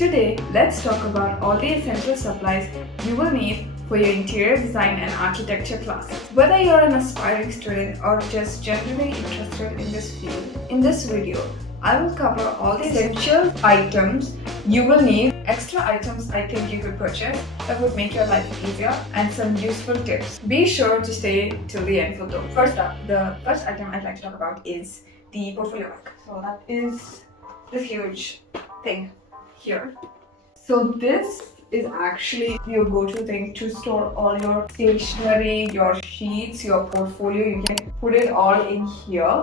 Today, let's talk about all the essential supplies you will need for your interior design and architecture classes. Whether you're an aspiring student or just generally interested in this field, in this video, I will cover all the essential items you will need, extra items I think you could purchase that would make your life easier, and some useful tips. Be sure to stay till the end for those. First up, the first item I'd like to talk about is the portfolio bag. So that is this huge thing here. So this is actually your go-to thing to store all your stationery, your sheets, your portfolio. You can put it all in here.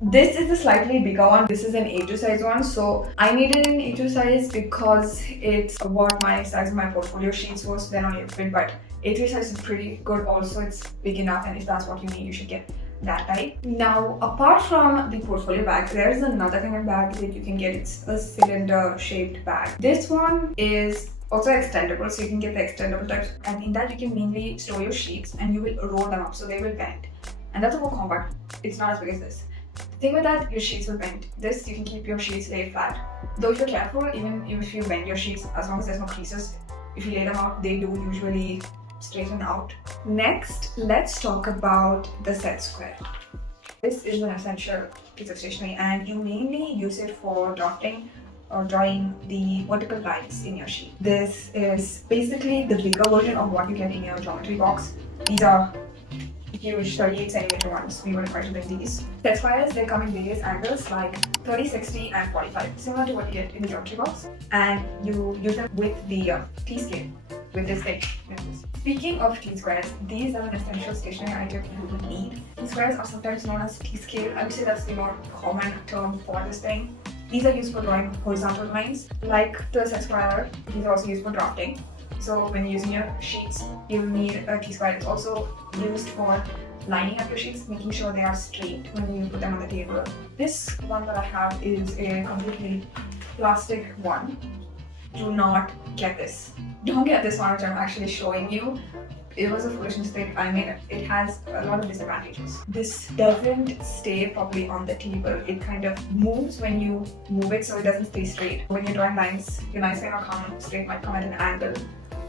This is a slightly bigger one. This is an A2 size one. So I needed an A2 size because it's what my size of my portfolio sheets was. They're not yet fit, but A3 size is pretty good also. It's big enough, and if that's what you need, you should get that type. Now, apart from the portfolio bag, there is another kind of bag that you can get. It's a cylinder shaped bag. This one is also extendable, so you can get the extendable types, and in that you can mainly store your sheets and you will roll them up so they will bend, and that's a more compact. It's not as big as this. The thing with that, your sheets will bend. This, you can keep your sheets laid flat, though if you're careful, even if you bend your sheets, as long as there's no creases, if you lay them out, they do usually straighten out. Next, let's talk about the set square. This is an essential piece of stationery, and you mainly use it for drafting or drawing the vertical lines in your sheet. This is basically the bigger version of what you get in your geometry box. These are huge 38cm ones. We were required to bring these. Set squares, they come in various angles like 30, 60 and 45, similar to what you get in the geometry box, and you use them with the T-scale, with this thing. Speaking of T-squares, these are an essential stationery item you would need. T-squares are sometimes known as T-scale. I would say that's the more common term for this thing. These are used for drawing horizontal lines. Like the set square, these are also used for drafting. So when you're using your sheets, you need a T-square. It's also used for lining up your sheets, making sure they are straight when you put them on the table. This one that I have is a completely plastic one. Do not get this. Don't get this one which I'm actually showing you. It was a foolish mistake I made. It has a lot of disadvantages. This doesn't stay properly on the table. It kind of moves when you move it, so it doesn't stay straight. When you're drawing lines, your lines may not come straight, might come at an angle,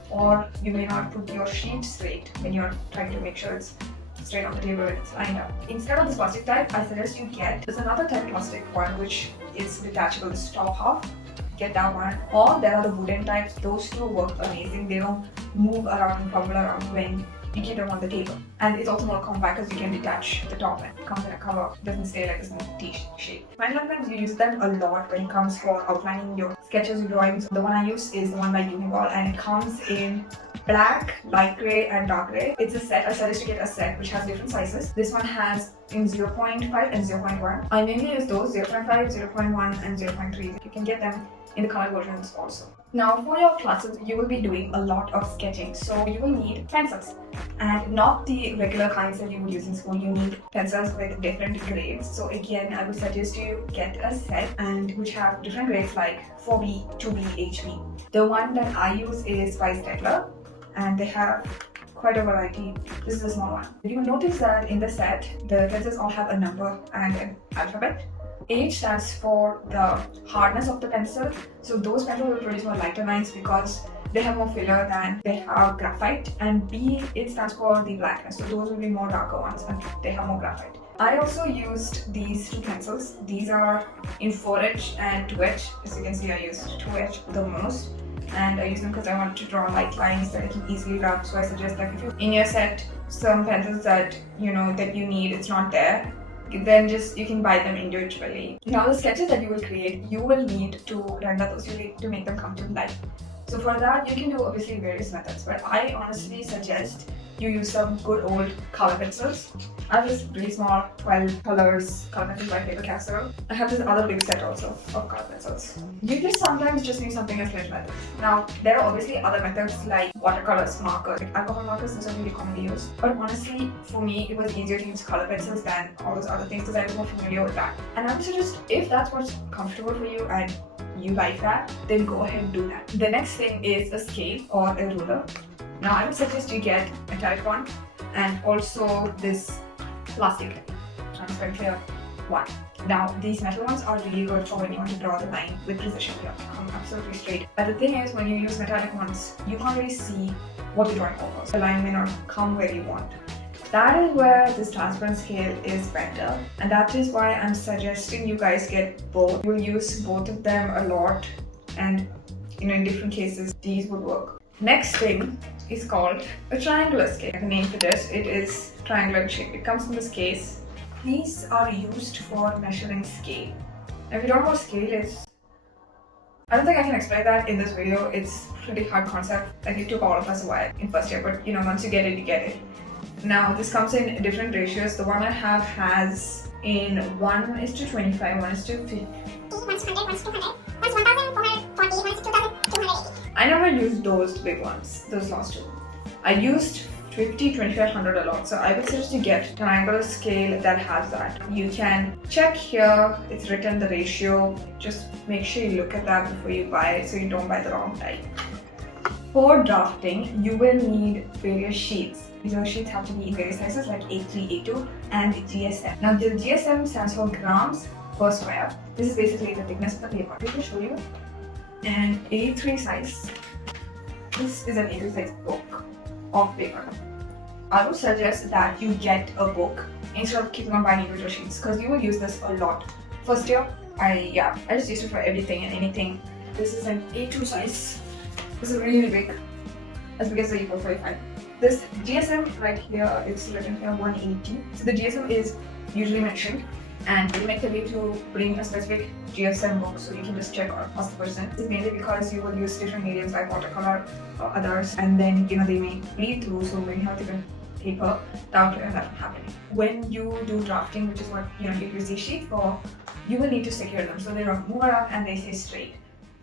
or you may not put your sheet straight when you're trying to make sure it's straight on the table and it's lined up. Instead of this plastic type, I suggest you get, there's another type plastic one which is detachable, this top half. Get that one, or there are the wooden types. Those two work amazing. They don't move around and bubble around when you keep them on the table, and it's also more compact because you can detach the top and it comes in a cover. It doesn't stay like this T shape. Sometimes you use them a lot when it comes for outlining your sketches, your drawings. The one I use is the one by Uniball, and it comes in black, light grey and dark grey. It's a set. I suggest you get a set which has different sizes. This one has in 0.5 and 0.1. I mainly use those 0.5, 0.1 and 0.3. You can get them in the color versions also. Now for your classes, you will be doing a lot of sketching, so you will need pencils, and not the regular kinds that you would use in school. You need pencils with different grades. So again, I would suggest you get a set and which have different grades like 4B, 2B, HB. The one that I use is by Staedtler, and they have quite a variety. This is a small one. You will notice that in the set, the pencils all have a number and an alphabet. H stands for the hardness of the pencil. So those pencils will produce more lighter lines because they have more filler than they have graphite. And B, it stands for the blackness. So those will be more darker ones and they have more graphite. I also used these two pencils. These are in 4H and 2H. As you can see, I used 2H the most. And I use them because I wanted to draw light lines that I can easily rub. So I suggest that if you in your set some pencils that you know that you need, it's not there, then just you can buy them individually. Now the sketches that you will create, you will need to render those. You need to make them come to life. So for that, you can do obviously various methods, but I honestly suggest you use some good old color pencils. I have this really small 12 colors color pencils by Faber-Castell. I have this other big set also of color pencils. You just sometimes just need something as little method. Now there are obviously other methods like watercolors, markers, like alcohol markers. Those are really commonly used. But honestly, for me, it was easier to use color pencils than all those other things because I was more familiar with that. And I would suggest if that's what's comfortable for you and you like that, then go ahead and do that. The next thing is a scale or a ruler. Now I would suggest you get a metallic one and also this plastic transparent clear one. Now, these metal ones are really good for when you want to draw the line with precision. Yeah, come absolutely straight. But the thing is, when you use metallic ones, you can't really see what you're drawing over. The line may not come where you want. That is where this transparent scale is better, and that is why I'm suggesting you guys get both. You'll use both of them a lot, and in different cases, these would work. Next thing is called a triangular scale. The name for this, it is triangular shape. It comes in this case. These are used for measuring scale. Now, if you don't know what scale is, I don't think I can explain that in this video. It's a pretty hard concept. Like, it took all of us a while in first year, but once you get it, you get it. Now, this comes in different ratios. The one I have has in 1:25, 1:50. 1:100, 1:200, 1:1440, 1:2280. I never used those big ones, those last two. I used 50, 25, 100 a lot. So I would suggest you get a triangular scale that has that. You can check here, it's written the ratio. Just make sure you look at that before you buy it so you don't buy the wrong type. For drafting, you will need various sheets. These sheets have to be in various sizes like A3, A2 and GSM. Now, the GSM stands for grams per square. This is basically the thickness of the paper. Let me show you. And A3 size. This is an A3 size book of paper. I would suggest that you get a book instead of keeping on buying individual sheets, because you will use this a lot. First year, I just used it for everything and anything. This is an A2 size. This is really big, as big as the Epocha 45. This GSM right here, it's written here 180. So the GSM is usually mentioned, and we make the way to bring a specific GSM book so you can just check or ask the person. This is mainly because you will use different mediums like watercolor or others, and then they may bleed through. So when you have different paper, that will happen. When you do drafting, which is what you use these sheets for, you will need to secure them so they don't move around and they stay straight,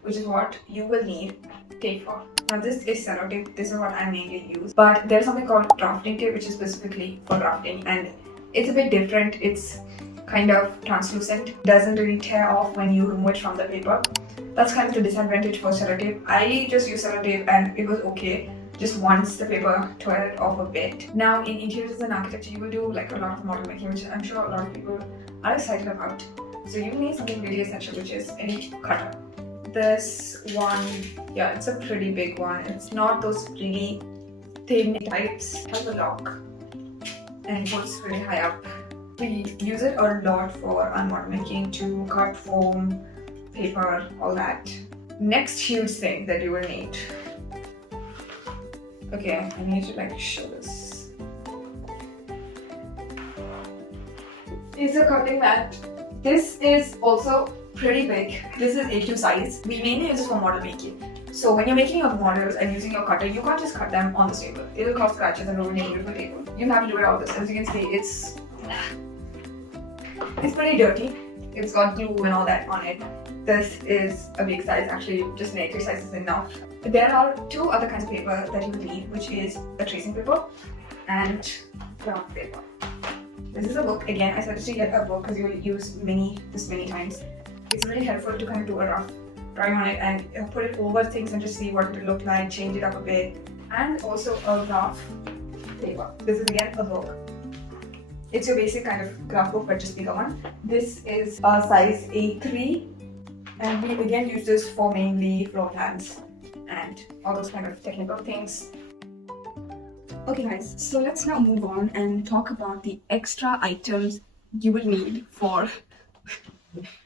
which is what you will need tape for. Now, this is sellotape. This is what I mainly use. But there's something called drafting tape, which is specifically for drafting, and it's a bit different. It's kind of translucent, doesn't really tear off when you remove it from the paper. That's kind of the disadvantage for sellotape. I just use sellotape and it was okay, just once the paper tore it off a bit. Now, in interiors and architecture, you will do like a lot of model making, which I'm sure a lot of people are excited about. So you need something really essential, which is a cutter. This one, it's a pretty big one. It's not those really thin types. It has a lock and it goes really high up. We use it a lot for model making, to cut foam, paper, all that. Next huge thing that you will need. Okay, I need to show this. Is a cutting mat. This is also pretty big. This is A2 size. We mainly use it for model making. So when you're making your models and using your cutter, you can't just cut them on the table. It'll cause scratches and ruin your beautiful table. You have to do it all this. As you can see, it's pretty dirty. It's got glue and all that on it. This is a big size, actually just an A3 size is enough. There are two other kinds of paper that you will need, which is a tracing paper and graph paper. This is a book. Again, I suggest you get a book because you will use this many times. It's really helpful to kind of do a rough drawing on it and put it over things and just see what it will look like, change it up a bit. And also a graph paper. This is again a book. It's your basic kind of graph book, but just bigger one. This is a size A3, and we again use this for mainly floor plans and all those kind of technical things. Okay guys, so let's now move on and talk about the extra items you will need for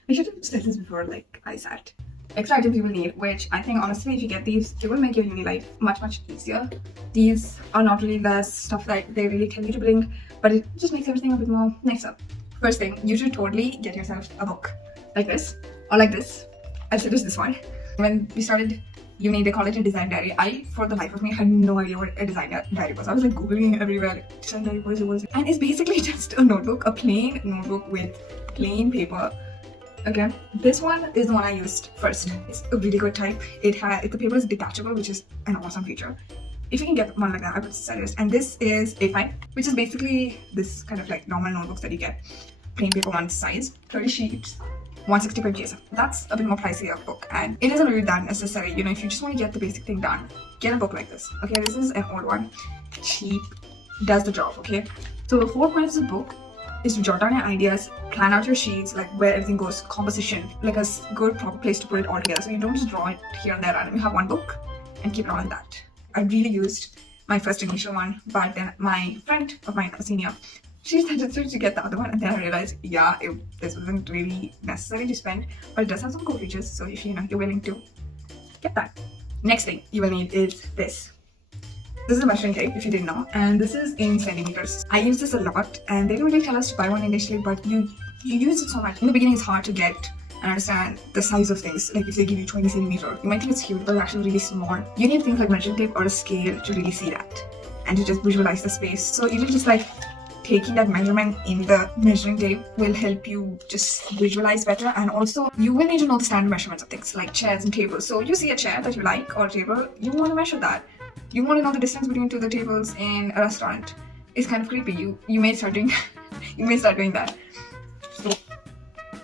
I should have said this before I sat. Extra items you will need, which I think honestly if you get these, it will make your uni life much easier. These are not really the stuff that they really tell you to bring, but it just makes everything a bit more nicer. First thing, you should totally get yourself a book like this or like this. I suggest this one. When we started uni, they call it a design diary. I, for the life of me, had no idea what a design diary was. I was googling everywhere, design diary, what it was. And it's basically just a notebook, a plain notebook with plain paper. Okay, this one is the one I used first. It's a really good type. The paper is detachable, which is an awesome feature. If you can get one like that, I would suggest. And this is A5, which is basically this kind of normal notebooks that you get. Plain paper one size, 30 sheets, 165 GSM. That's a bit more pricey a book, and it isn't really that necessary. If you just want to get the basic thing done, get a book like this. Okay, this is an old one. Cheap, does the job, okay? So the whole point of the book is to jot down your ideas, plan out your sheets, like where everything goes, composition, like a good proper place to put it all together. So you don't just draw it here and there and you have one book and keep drawing that. I really used my first initial one, but then my friend of mine, a senior, she suggested to get the other one, and then I realized, yeah, this wasn't really necessary to spend, but it does have some cool features, so if you're willing to get that. Next thing you will need is this. This is a measuring tape, if you didn't know, and this is in centimeters. I use this a lot, and they didn't really tell us to buy one initially, but you use it so much. In the beginning, it's hard to get and understand the size of things. Like if they give you 20 centimeters, you might think it's huge, but it's actually really small. You need things like measuring tape or a scale to really see that, and to just visualize the space. So even just like taking that measurement in the measuring tape will help you just visualize better, and also you will need to know the standard measurements of things like chairs and tables. So you see a chair that you like or a table, you want to measure that. You want to know the distance between two of the tables in a restaurant. It's kind of creepy. You may start doing that.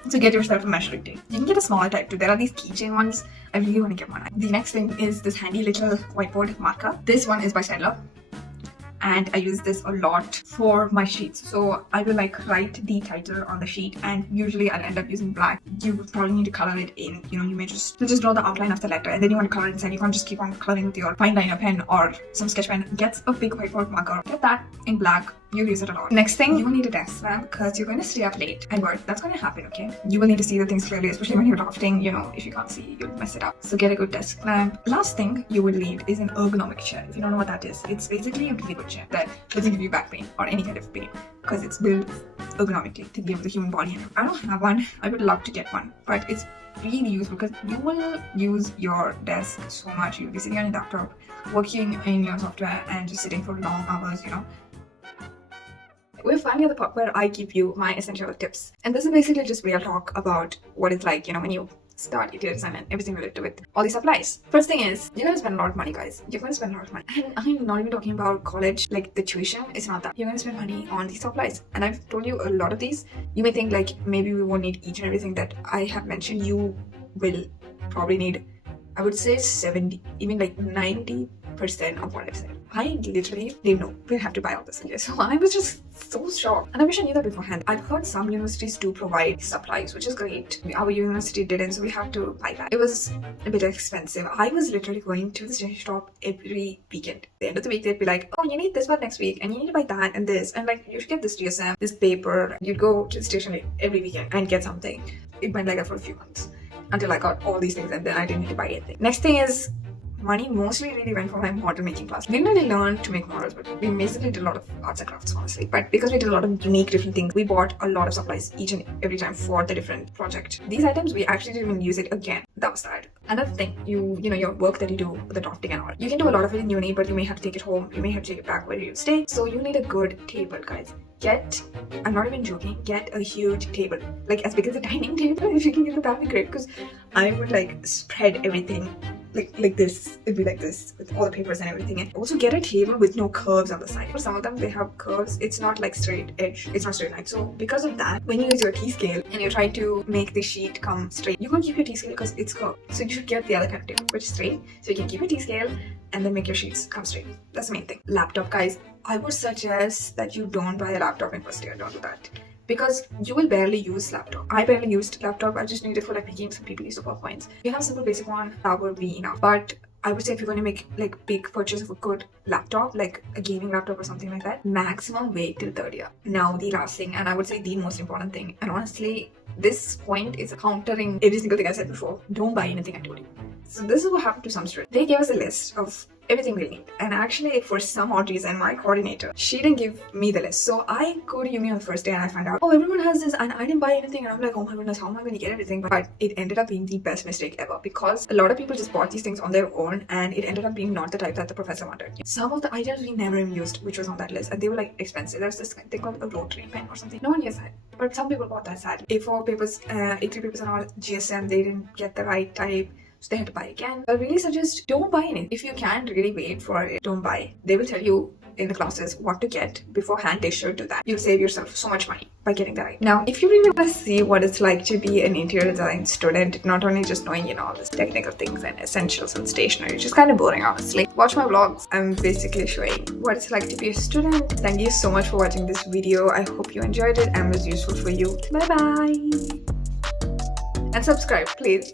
So get yourself a measuring tape. You can get a smaller type too. There are these keychain ones. I really want to get one. The next thing is this handy little whiteboard marker. This one is by Fridell, and I use this a lot for my sheets. So I will like write the title on the sheet, and usually I'll end up using black. You would probably need to color it in. You may just draw the outline of the letter, and then you want to color it inside. You can't just keep on coloring with your fine liner pen or some sketch pen. Get a big whiteboard marker. Get that in black. You'll use it a lot. Next thing, you will need a desk lamp because you're going to stay up late and work. That's going to happen, okay? You will need to see the things clearly, especially when you're drafting. If you can't see, you'll mess it up. So get a good desk lamp. Last thing you will need is an ergonomic chair. If you don't know what that is, it's basically a really good chair that doesn't give you back pain or any kind of pain because it's built ergonomically to give the human body. I don't have one. I would love to get one, but it's really useful because you will use your desk so much. You'll be sitting on your laptop, working in your software, and just sitting for long hours, We're finally at the part where I give you my essential tips. And this is basically just real talk about what it's like, when you start interior design and everything related with all these supplies. First thing is, you're gonna spend a lot of money, guys. You're gonna spend a lot of money. And I'm not even talking about college, like the tuition. It's not that. You're gonna spend money on these supplies. And I've told you a lot of these. You may think like maybe we won't need each and everything that I have mentioned. You will probably need, I would say 70, even like 90% of what I've said. I literally didn't know we'd have to buy all this again. So I was just so shocked. And I wish I knew that beforehand. I've heard some universities do provide supplies, which is great. Our university didn't, so we have to buy that. It was a bit expensive. I was literally going to the stationery shop every weekend. At the end of the week, they'd be like, oh, you need this one next week, and you need to buy that and this, and like you should get this DSM, this paper. You'd go to the stationery every weekend and get something. It went like that for a few months until I got all these things, and then I didn't need to buy anything. Next thing is, money mostly really went for my model making class. We didn't really learn to make models, but we basically did a lot of arts and crafts, honestly. But because we did a lot of unique different things, we bought a lot of supplies each and every time for the different project. These items, we actually didn't even use it again. That was sad. Another thing, your work that you do with the drafting and all. You can do a lot of it in uni, but you may have to take it home. You may have to take it back where you stay. So you need a good table, guys. I'm not even joking, get a huge table. Like as big as a dining table. If you can get it, that'd be great, because I would like spread everything like this. It'd be like this with all the papers and everything. And also get a table with no curves on the side. For some of them, they have curves. It's not like straight edge. It's not straight line. So because of that, when you use your T-scale and you try to make the sheet come straight, you can't keep your T-scale because it's curved. So you should get the other kind of table, which is straight. So you can keep your T-scale and then make your sheets come straight. That's the main thing. Laptop, guys. I would suggest that you don't buy a laptop in first year. Don't do that. Because you will barely use laptop. I barely used laptop. I just need it for like making some PPTs or PowerPoints. If you have a simple basic one, that would be enough. But I would say if you're going to make like big purchase of a good laptop, like a gaming laptop or something like that, maximum wait till third year. Now the last thing, and I would say the most important thing, and honestly, this point is countering every single thing I said before. Don't buy anything I told you. So this is what happened to some students. They gave us a list of everything we need, and actually for some odd reason my coordinator, she didn't give me the list. So I go to uni on the first day and I find out, oh, everyone has this, and I didn't buy anything, and I'm like, oh my goodness, how am I going to get everything? But it ended up being the best mistake ever, because a lot of people just bought these things on their own, and it ended up being not the type that the professor wanted. Some of the items we never even used, which was on that list, and they were like expensive. There's this thing called a rotary pen or something. No one used that, but some people bought that, sadly. A4 papers, A3 papers and all, GSM, they didn't get the right type, so they had to buy again. I really suggest don't buy anything. If you can't really wait for it, don't buy. They will tell you in the classes what to get beforehand, they should do that. You'll save yourself so much money by getting that right. Now, if you really want to see what it's like to be an interior design student, not only just knowing, all these technical things and essentials and stationery, which is kind of boring, honestly, watch my vlogs. I'm basically showing what it's like to be a student. Thank you so much for watching this video. I hope you enjoyed it and was useful for you. Bye bye. And subscribe, please.